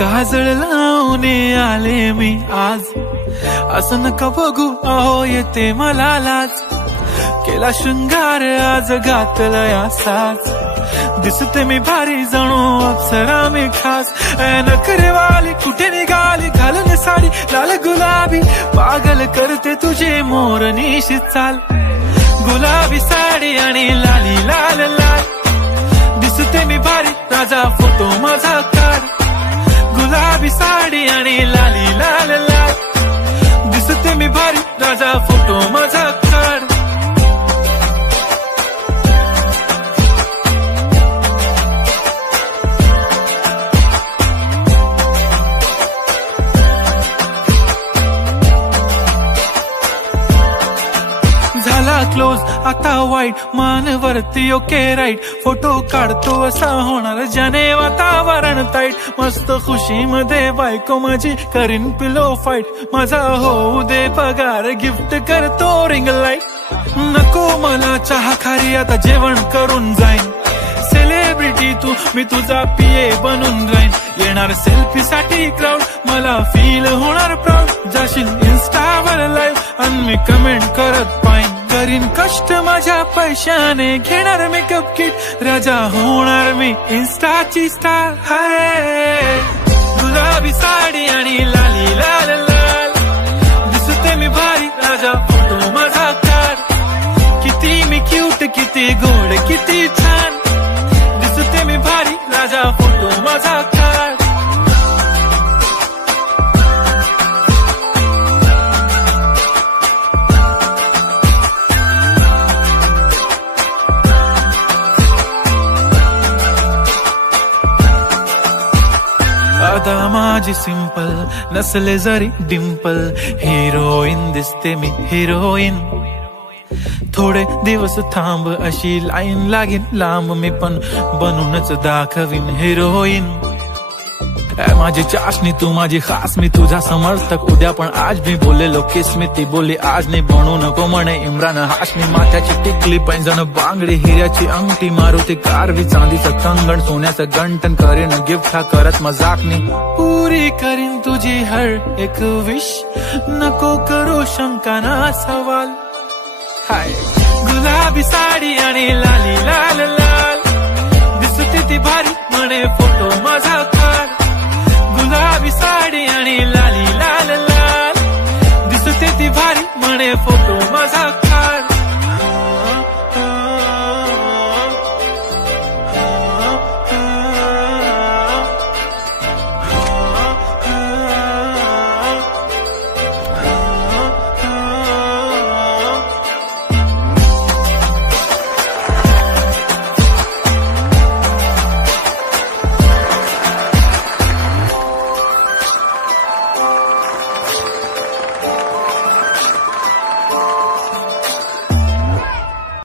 काजळ लावून आले मी आज, असं नका बघू अहो येते मला लाज. केला शृंगार आज घातला साज, दिसते मी भारी जणू अप्सरा मी खास. नखरेवाली कुठे निघाली घालून साडी लाल गुलाबी, पागल करते तुझे मोरनीशी चाल. गुलाबी साडी आणि लाली लाल लाल, दिसते मी भारी राजा फोटो माझा काढ. गुलाबी साडी आणि लाली लाल लाल, दिसते मी भारी राजा फोटो माझा काढ. झाला क्लोज आता वाईट, मान वरती ओके राईट. फोटो काढतो असा होणार ज्याने वातावरण ताईट. मस्त खुशी मध्ये बायको माझी करीन पिलो फाईट. माझा होऊ दे पगार गिफ्ट करतो रिंग लाईट. नको मला चहा खारी आता जेवण करून जाईन. सेलिब्रिटी तू मी तुझा पीए बनून राहीन. येणार सेल्फी साठी क्राऊड मला फील होणार प्राऊड. जाशील इन्स्टावर लाईव्ह आणि मी कमेंट करत पाईन. करीन कष्ट माझ्या पैशाने घेणार मेकअप किट. राजा होणार मी इन्स्टाची स्टार. हाय गुलाबी साडी आणि लाली लाल लाल, दिसते मी भारी राजा फोटो माझा काढ. किती मी क्यूट किती गोड किती छान, दिसते मी भारी राजा फोटो माझा काढ. आता माझी सिंपल नसले जरी डिंपल, हिरोईन दिसते मी हिरोईन. थोडे दिवस थांब अशी लाईन लागेल लांब, मी पण बनूनच दाखवीन हिरोईन. माझी चाशनी तू माझी खास, मी तुझा समर्थक उद्या पण आज मी बोलेलो किस मी. ती बोली आज नाही बनू नको म्हणे इम्रान हाशमी. माथ्याची टिकली पैंजण बांगडी हिऱ्याची अंगठी, मारुती कारवी चांदीचं कंगण सोन्याचं गंटन. करीन गिफ्ट हा करत मजाकनी, पुरी करीन तुझी हर एक विश. नको करू शंका ना सवाल. हाय गुलाबी साडी आणि लाली लाल लाल, दिसते ती भारी म्हणे फोटो माझा काढ. गुलाबी साडी आणि लाली लाल लाल, दिसते ती भारी म्हणे फोटो माझा काढ.